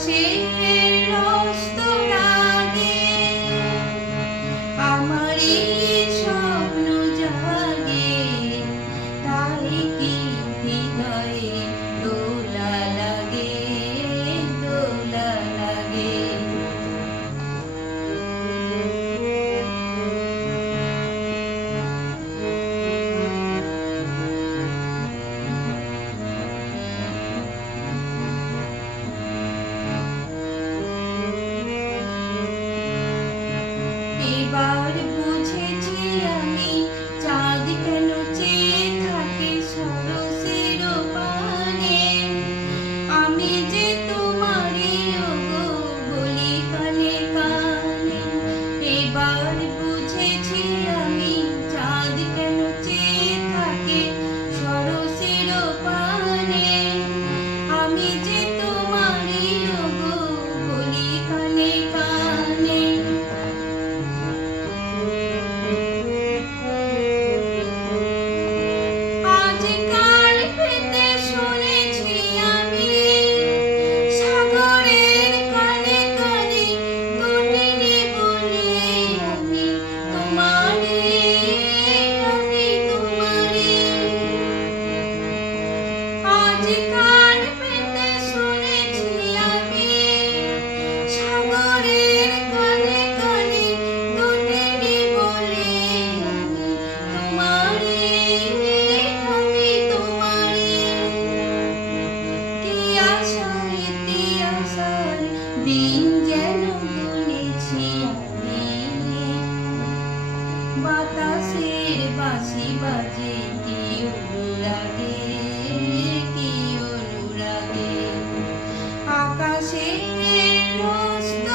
আকাশের অস্ত রাগে আমারই স্বপ্ন জাগে, তাই কি হৃদয়ে দোলা লাগে, দোলা লাগে। এবার বুঝেছি আমি, চাঁদ কেন চেয়ে থাকে সরসের পানে। আমি যে তোমারই ওগো বলি কানে কানে। এবার বুঝেছি আমি, চাঁদ কেন চেয়ে থাকে সরসের পানে। আমি যে তোমারই ওগো বলি কানে কানে। আজকাল পেতে শুনেছি আমি, সাগরের কানে কানে তটিনী বলে আমি তোমারই, আমি তোমারই। আজকাল পেতে শুনেছি আমি, সাগরের কানে কানে তটিনী বলে আমি তোমারই, আমি তোমারই। কি আশায় দিন যেন গুনেছি আমি, বাতাসের বাঁশি বাজে কি অনুরাগে, কি অনুরাগে। আকাশের অস্ত